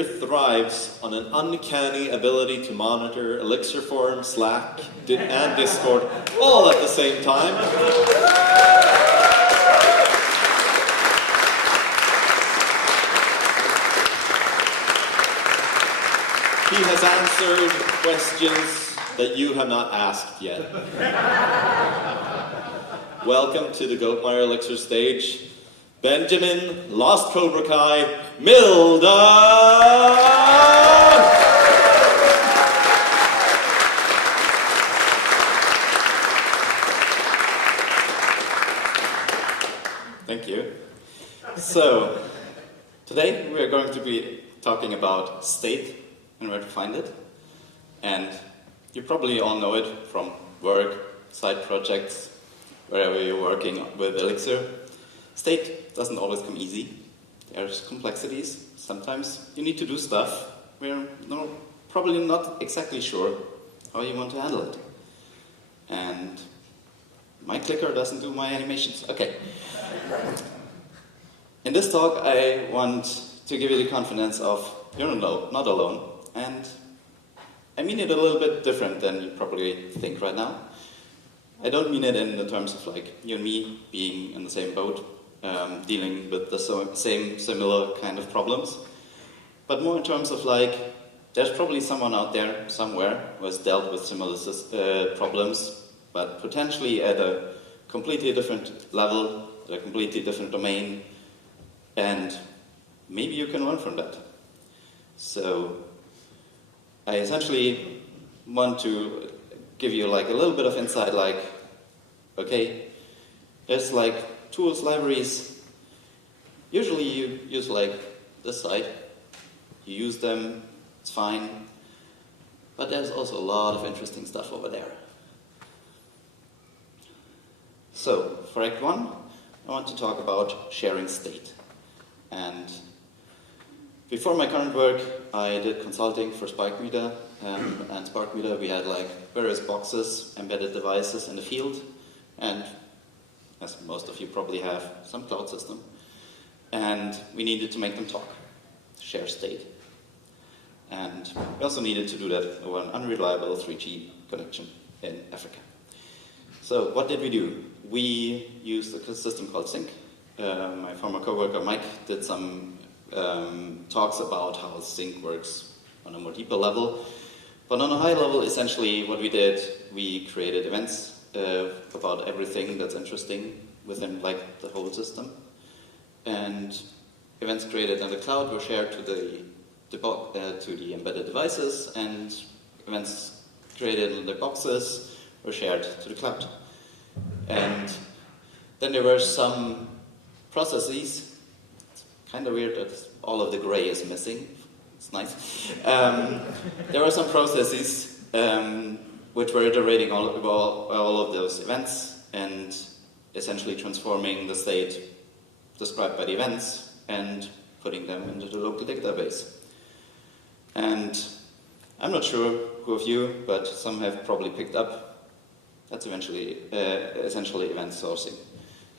computer thrives on an uncanny ability to monitor Elixir Forum, Slack, and Discord all at the same time. He has answered questions that you have not asked yet. Welcome to the Goatmire Elixir stage, Benjamin lostkobrakai Milde! Thank you. So, today we are going to be talking about state and where to find it. And you probably all know it from work, side projects, wherever you're working with Elixir. State doesn't always come easy. There's complexities. Sometimes you need to do stuff where you're probably not exactly sure how you want to handle it. And my clicker doesn't do my animations. Okay. In this talk, I want to give you the confidence of you're not alone. And I mean it a little bit different than you probably think right now. I don't mean it in the terms of like you and me being in the same boat, dealing with the same similar kind of problems, but more in terms of like there's probably someone out there somewhere who has dealt with similar problems, but potentially at a completely different level, at a completely different domain, and maybe you can learn from that. So I essentially want to give you like a little bit of insight, like, okay, there's like tools, libraries. Usually you use like this side, you use them, it's fine, but there's also a lot of interesting stuff over there. So, for Act 1, I want to talk about sharing state. And before my current work, I did consulting for SparkMeter, and SparkMeter, we had like various boxes, embedded devices in the field, and as most of you probably have, some cloud system. And we needed to make them talk, share state. And we also needed to do that over an unreliable 3G connection in Africa. So what did we do? We used a system called Sync. My former coworker Mike did some talks about how Sync works on a more deeper level. But on a high level, essentially what we did, we created events about everything that's interesting within like the whole system. And events created in the cloud were shared to the embedded devices, and events created in the boxes were shared to the cloud. And then there were some processes. It's kind of weird that all of the gray is missing. It's nice. There were some processes which were iterating all of those events and essentially transforming the state described by the events and putting them into the local database. And I'm not sure who of you, but some have probably picked up, that's essentially event sourcing.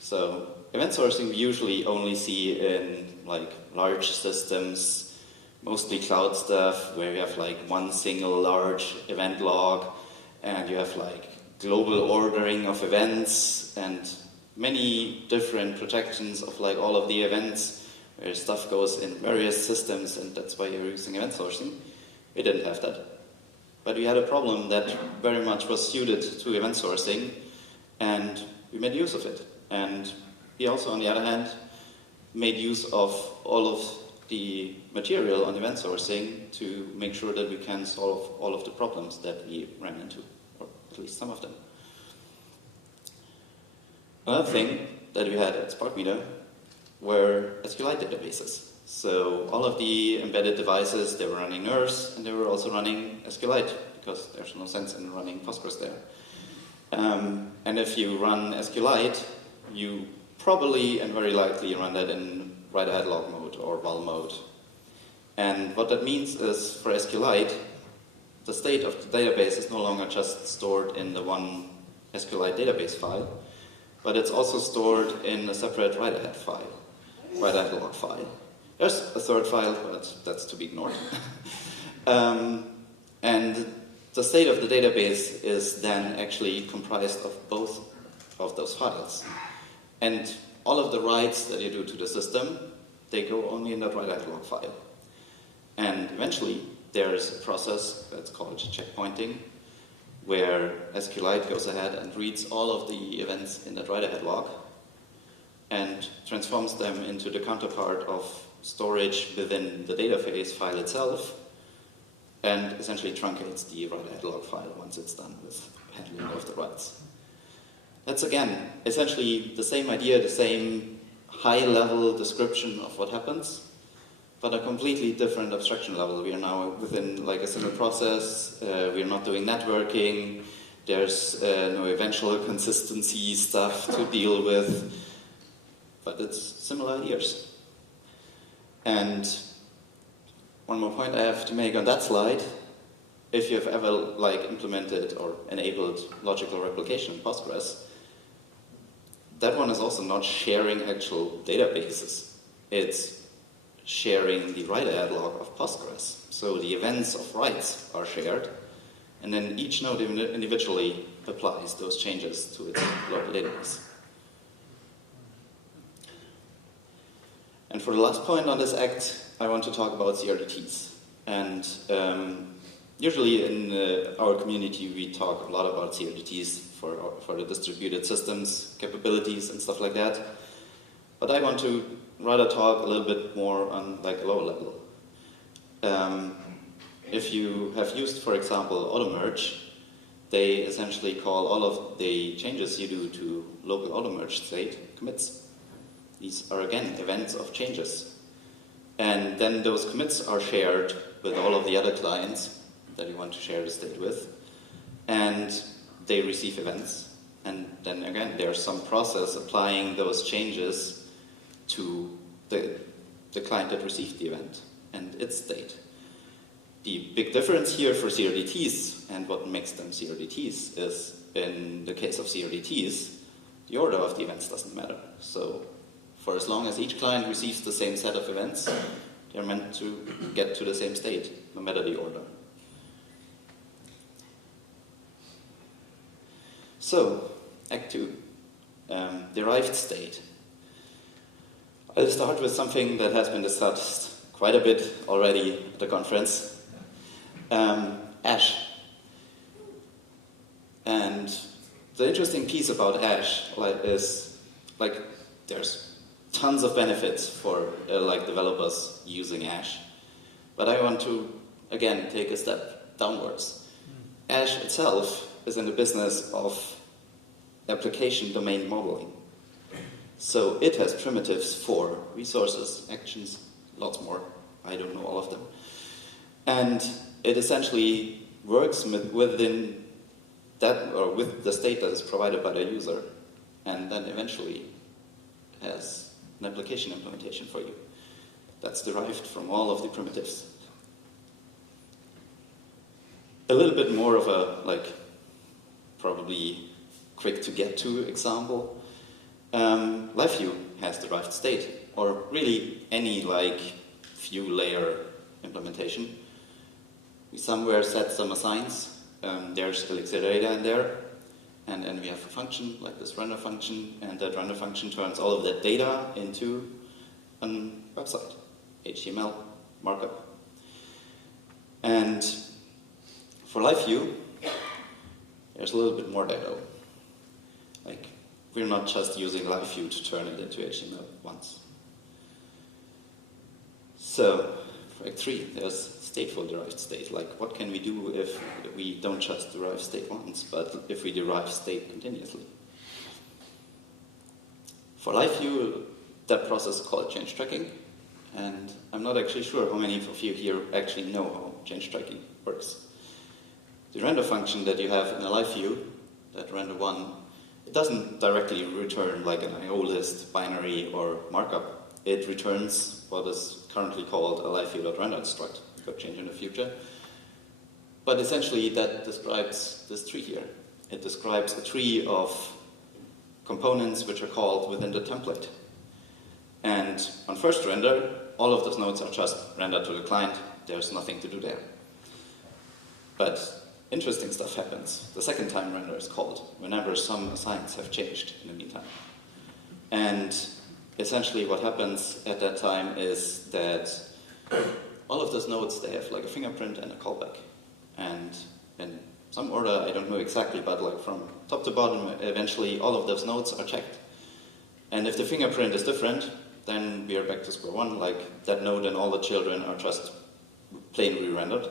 So event sourcing we usually only see in like large systems, mostly cloud stuff, where you have like one single large event log, and you have like global ordering of events and many different protections of like all of the events, where stuff goes in various systems, and that's why you're using event sourcing. We didn't have that. But we had a problem that very much was suited to event sourcing, and we made use of it. And we also, on the other hand, made use of all of the material on event sourcing to make sure that we can solve all of the problems that we ran into, or at least some of them. Another thing that we had at SparkMeter were SQLite databases. So all of the embedded devices, they were running NERS, and they were also running SQLite, because there's no sense in running Postgres there. And if you run SQLite, you probably and very likely run that in write-ahead log mode or val mode. And what that means is, for SQLite, the state of the database is no longer just stored in the one SQLite database file, but it's also stored in a separate write-ahead log file. There's a third file, but that's to be ignored. And the state of the database is then actually comprised of both of those files. And all of the writes that you do to the system, they go only in that write log file. And eventually, there's a process that's called checkpointing, where SQLite goes ahead and reads all of the events in that write-ahead log and transforms them into the counterpart of storage within the database file itself, and essentially truncates the write-ahead log file once it's done with handling of the writes. That's, again, essentially the same idea, the same high-level description of what happens, but a completely different abstraction level. We are now within like a single process, we are not doing networking, there's no eventual consistency stuff to deal with, but it's similar ideas. And one more point I have to make on that slide, if you've ever like implemented or enabled logical replication in Postgres, that one is also not sharing actual databases. It's sharing the write-ahead log of Postgres. So the events of writes are shared, and then each node individually applies those changes to its local database. And for the last point on this act, I want to talk about CRDTs. And usually in our community, we talk a lot about CRDTs for the distributed systems capabilities and stuff like that. But I want to rather talk a little bit more on like a lower level. If you have used, for example, auto-merge, they essentially call all of the changes you do to local auto-merge state commits. These are, again, events of changes. And then those commits are shared with all of the other clients that you want to share the state with. And they receive events. And then, again, there's some process applying those changes to the client that received the event and its state. The big difference here for CRDTs and what makes them CRDTs is, in the case of CRDTs, the order of the events doesn't matter. So for as long as each client receives the same set of events, they're meant to get to the same state, no matter the order. So, Act 2, derived state. I'll start with something that has been discussed quite a bit already at the conference. Ash. And the interesting piece about Ash is, like, there's tons of benefits for developers using Ash. But I want to, again, take a step downwards. Ash itself is in the business of application domain modeling. So it has primitives for resources, actions, lots more. I don't know all of them. And it essentially works within that, or with the state that is provided by the user, and then eventually has an application implementation for you that's derived from all of the primitives. A little bit more of a, probably quick to get to example. LiveView has derived state, or really any view layer implementation. We somewhere set some assigns. There's elixir data in there, and then we have a function like this render function, and that render function turns all of that data into a website, HTML markup. And for LiveView, there's a little bit more data. We're not just using LiveView to turn it into HTML once. So, for Act 3, there's stateful derived state. What can we do if we don't just derive state once, but if we derive state continuously? For LiveView, that process is called change tracking, and I'm not actually sure how many of you here actually know how change tracking works. The render function that you have in a LiveView, that render1, it doesn't directly return like an IO list, binary, or markup. It returns what is currently called a LiveView.render struct. Could change in the future. But essentially that describes this tree here. It describes a tree of components which are called within the template. And on first render, all of those nodes are just rendered to the client. There's nothing to do there. But interesting stuff happens. The second time render is called, whenever some assigns have changed in the meantime. And essentially what happens at that time is that all of those nodes, they have like a fingerprint and a callback. And in some order, I don't know exactly, but like from top to bottom, eventually all of those nodes are checked. And if the fingerprint is different, then we are back to square one, like that node and all the children are just plain re-rendered.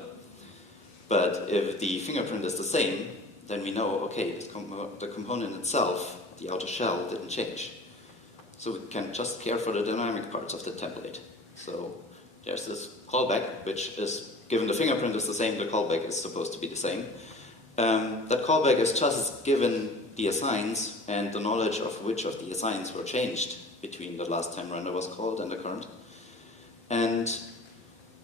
But if the fingerprint is the same, then we know, okay, the component itself, the outer shell, didn't change. So we can just care for the dynamic parts of the template. So there's this callback, which is, given the fingerprint is the same, the callback is supposed to be the same. That callback is just given the assigns and the knowledge of which of the assigns were changed between the last time render was called and the current. And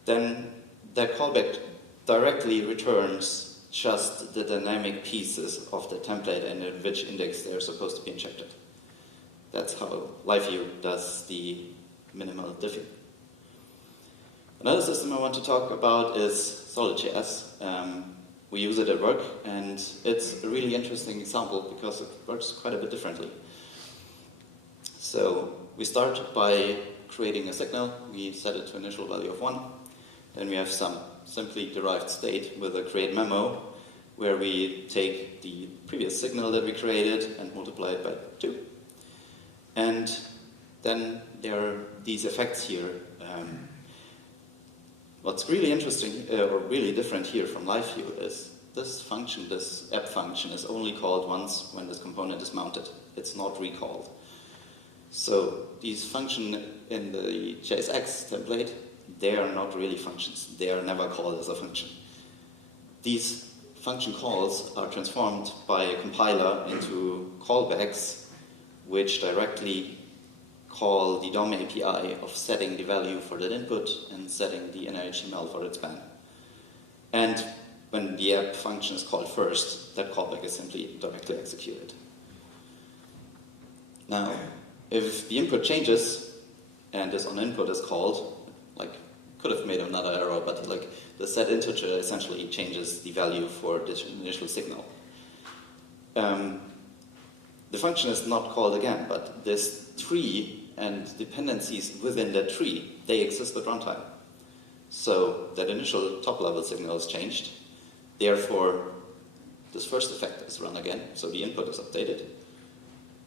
then that callback directly returns just the dynamic pieces of the template and in which index they're supposed to be injected. That's how LiveView does the minimal diffing. Another system I want to talk about is Solid.js. We use it at work, and it's a really interesting example because it works quite a bit differently. So we start by creating a signal. We set it to initial value of 1. Then we have some simply derived state with a create memo, where we take the previous signal that we created and multiply it by 2. And then there are these effects here. What's really interesting, or really different here from LiveView is this function, this app function, is only called once when this component is mounted. It's not recalled. So these functions in the JSX template, they are not really functions. They are never called as a function. These function calls are transformed by a compiler into callbacks, which directly call the DOM API of setting the value for that input and setting the inner HTML for its span. And when the app function is called first, that callback is simply directly executed. Now, if the input changes and this onInput is called, like, could have made another error, but like the set integer essentially changes the value for this initial signal. The function is not called again, but this tree and dependencies within that tree, they exist at runtime. So that initial top-level signal is changed. Therefore, this first effect is run again, so the input is updated.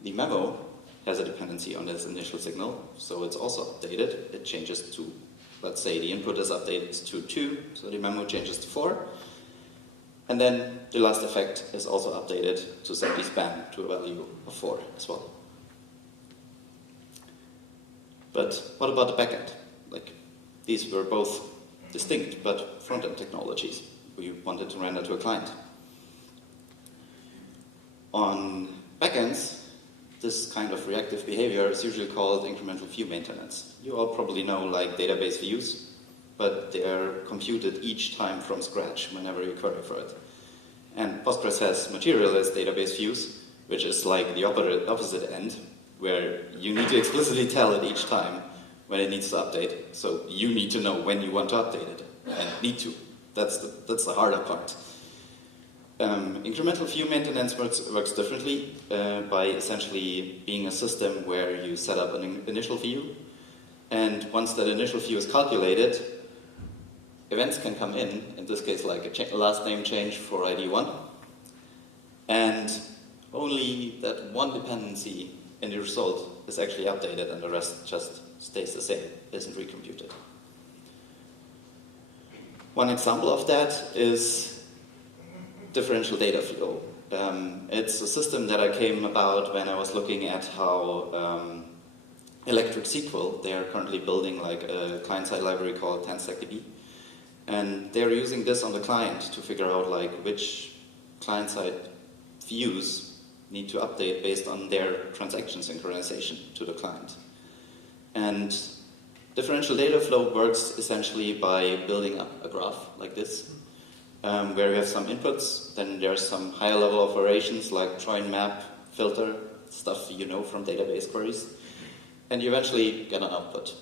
The memo has a dependency on this initial signal, so it's also updated. It changes to, let's say the input is updated to 2, so the memo changes to 4. And then the last effect is also updated to set the span to a value of 4 as well. But what about the backend? Like, these were both distinct but front-end technologies. We wanted to render to a client. On backends, this kind of reactive behavior is usually called incremental view maintenance. You all probably know like database views, but they are computed each time from scratch whenever you query for it. And Postgres has materialized database views, which is like the opposite end, where you need to explicitly tell it each time when it needs to update. So you need to know when you want to update it, and need to. That's the harder part. Incremental view maintenance works differently by essentially being a system where you set up an initial view, and once that initial view is calculated, events can come in this case like a last name change for ID 1, and only that one dependency in the result is actually updated and the rest just stays the same, isn't recomputed. One example of that is differential data flow. It's a system that I came about when I was looking at how Electric SQL, they are currently building like a client-side library called TanStackDB. And they're using this on the client to figure out like which client-side views need to update based on their transaction synchronization to the client. And differential data flow works essentially by building up a graph like this, where you have some inputs, then there's some higher level operations like join, map, filter, stuff you know from database queries, and you eventually get an output.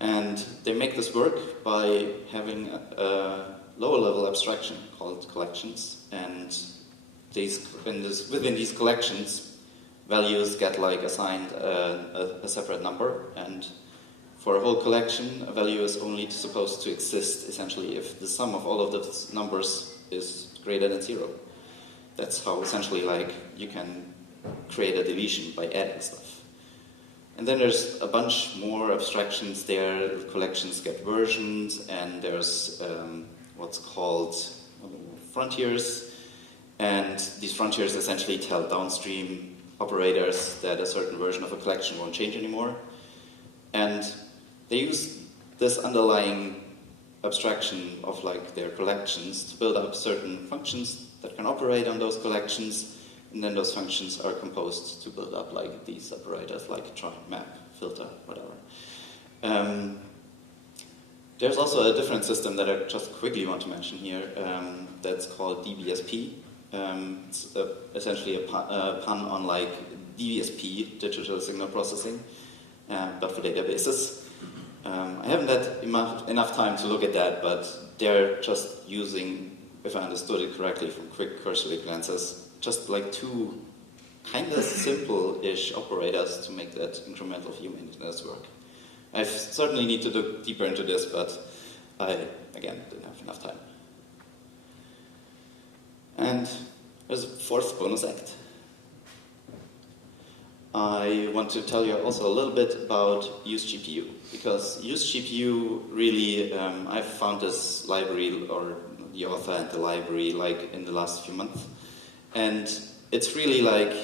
And they make this work by having a lower level abstraction called collections, and within these collections, values get like assigned a separate number, and for a whole collection, a value is only supposed to exist essentially if the sum of all of those numbers is greater than 0. That's how essentially like you can create a deletion by adding stuff. And then there's a bunch more abstractions there. The collections get versions, and there's what's called frontiers. And these frontiers essentially tell downstream operators that a certain version of a collection won't change anymore. And they use this underlying abstraction of like their collections to build up certain functions that can operate on those collections. And then those functions are composed to build up like these operators, like try, map, filter, whatever. There's also a different system that I just quickly want to mention here that's called DBSP. It's essentially a pun on like DBSP, digital signal processing, but for databases. I haven't had enough time to look at that, but they're just using, if I understood it correctly from quick cursory glances, just like two kind of simple-ish operators to make that incremental view maintenance work. I certainly need to look deeper into this, but I, again, didn't have enough time. And there's a fourth bonus act. I want to tell you also a little bit about useGPU, because useGPU really, I've found this library, or the author and the library, like in the last few months. And it's really like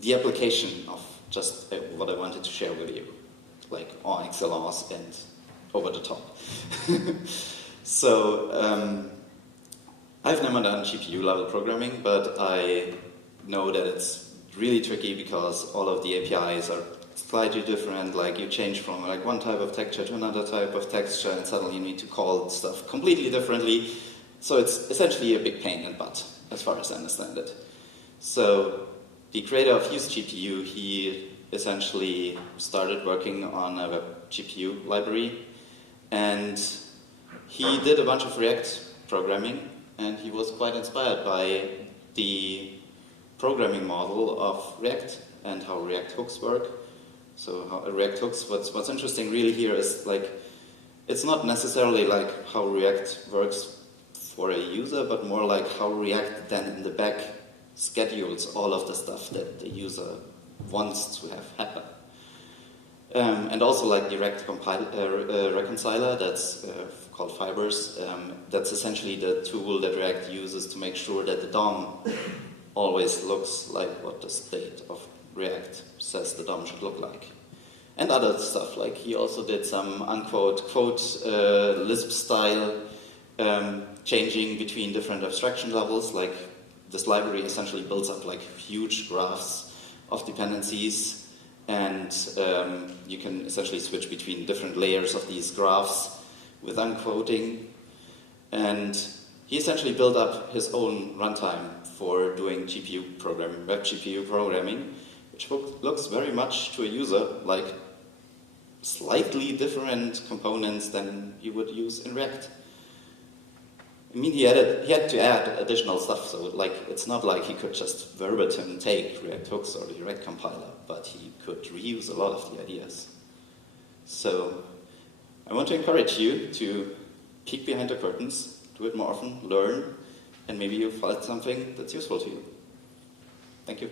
the application of just what I wanted to share with you, like en excellence and over the top. So I've never done GPU level programming, but I know that it's really tricky because all of the APIs are slightly different. Like you change from like one type of texture to another type of texture, and suddenly you need to call stuff completely differently. So it's essentially a big pain in the butt, as far as I understand it. So the creator of useGPU, he essentially started working on a web GPU library, and he did a bunch of React programming, and he was quite inspired by the programming model of React and how React hooks work. So how React hooks, what's interesting really here is like, it's not necessarily like how React works for a user, but more like how React then in the back schedules all of the stuff that the user wants to have happen. And also like the React reconciler, that's called Fibers, that's essentially the tool that React uses to make sure that the DOM always looks like what the state of React says the DOM should look like. And other stuff, like he also did some unquote quote Lisp style changing between different abstraction levels. Like this library essentially builds up like huge graphs of dependencies, and you can essentially switch between different layers of these graphs with unquoting. And he essentially built up his own runtime for doing GPU programming, web GPU programming, which looks very much to a user like slightly different components than you would use in React. I mean, he had to add additional stuff, so like it's not like he could just verbatim take React hooks or the React compiler, but he could reuse a lot of the ideas. So I want to encourage you to peek behind the curtains, do it more often, learn, and maybe you'll find something that's useful to you. Thank you.